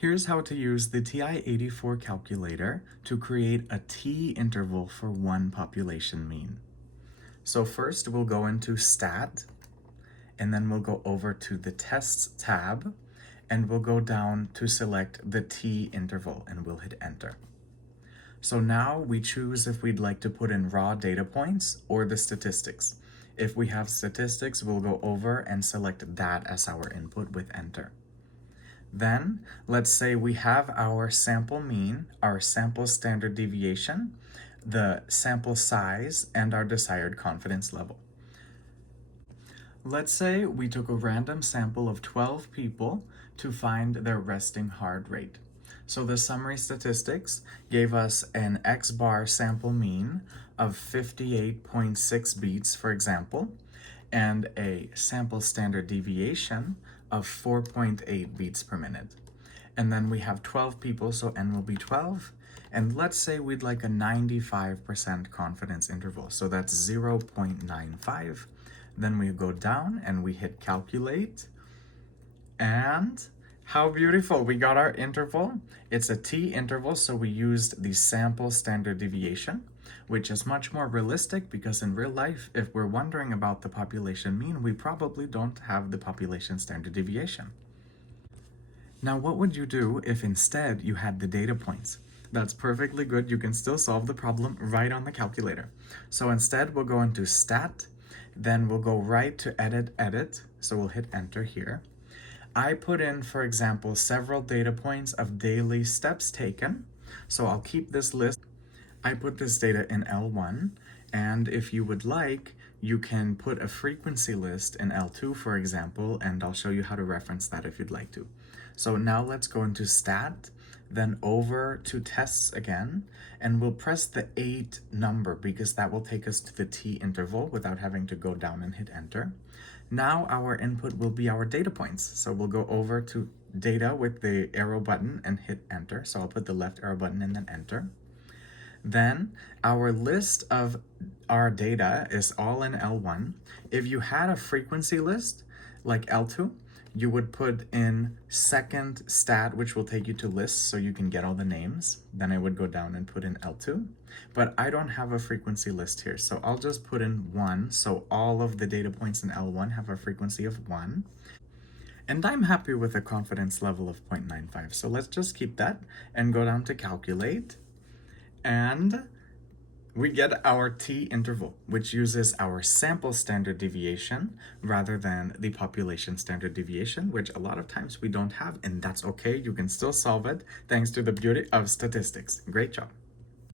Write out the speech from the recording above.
Here's how to use the Ti-84 calculator to create a t-interval for one population mean. So first we'll go into Stat, and then we'll go over to the Tests tab, and we'll go down to select the t-interval, and we'll hit Enter. So now we choose if we'd like to put in raw data points or the statistics. If we have statistics, we'll go over and select that as our input with Enter. Then, let's say we have our sample mean, our sample standard deviation, the sample size, and our desired confidence level. Let's say we took a random sample of 12 people to find their resting heart rate. So the summary statistics gave us an X-bar sample mean of 58.6 beats, for example, and a sample standard deviation of 4.8 beats per minute. And then we have 12 people, so n will be 12. And let's say we'd like a 95% confidence interval, so that's 0.95. Then we go down and we hit calculate. And how beautiful, we got our interval. It's a t-interval, so we used the sample standard deviation, which is much more realistic because in real life, if we're wondering about the population mean, we probably don't have the population standard deviation. Now, what would you do if instead you had the data points? That's perfectly good. You can still solve the problem right on the calculator. So instead, we'll go into Stat, then we'll go right to Edit. So we'll hit Enter here. I put in, for example, several data points of daily steps taken. So I'll keep this list. I put this data in L1, and if you would like, you can put a frequency list in L2, for example, and I'll show you how to reference that if you'd like to. So now let's go into Stat, then over to Tests again, and we'll press the 8 number because that will take us to the t-interval without having to go down and hit Enter. Now our input will be our data points. So we'll go over to Data with the arrow button and hit Enter. So I'll put the left arrow button and then Enter. Then our list of our data is all in L1. If you had a frequency list like L2, you would put in second stat, which will take you to lists so you can get all the names. Then I would go down and put in L2. But I don't have a frequency list here, so I'll just put in 1. So all of the data points in L1 have a frequency of 1. And I'm happy with a confidence level of 0.95. So let's just keep that and go down to Calculate. And we get our t-interval, which uses our sample standard deviation rather than the population standard deviation, which a lot of times we don't have, and that's okay. You can still solve it thanks to the beauty of statistics. Great job.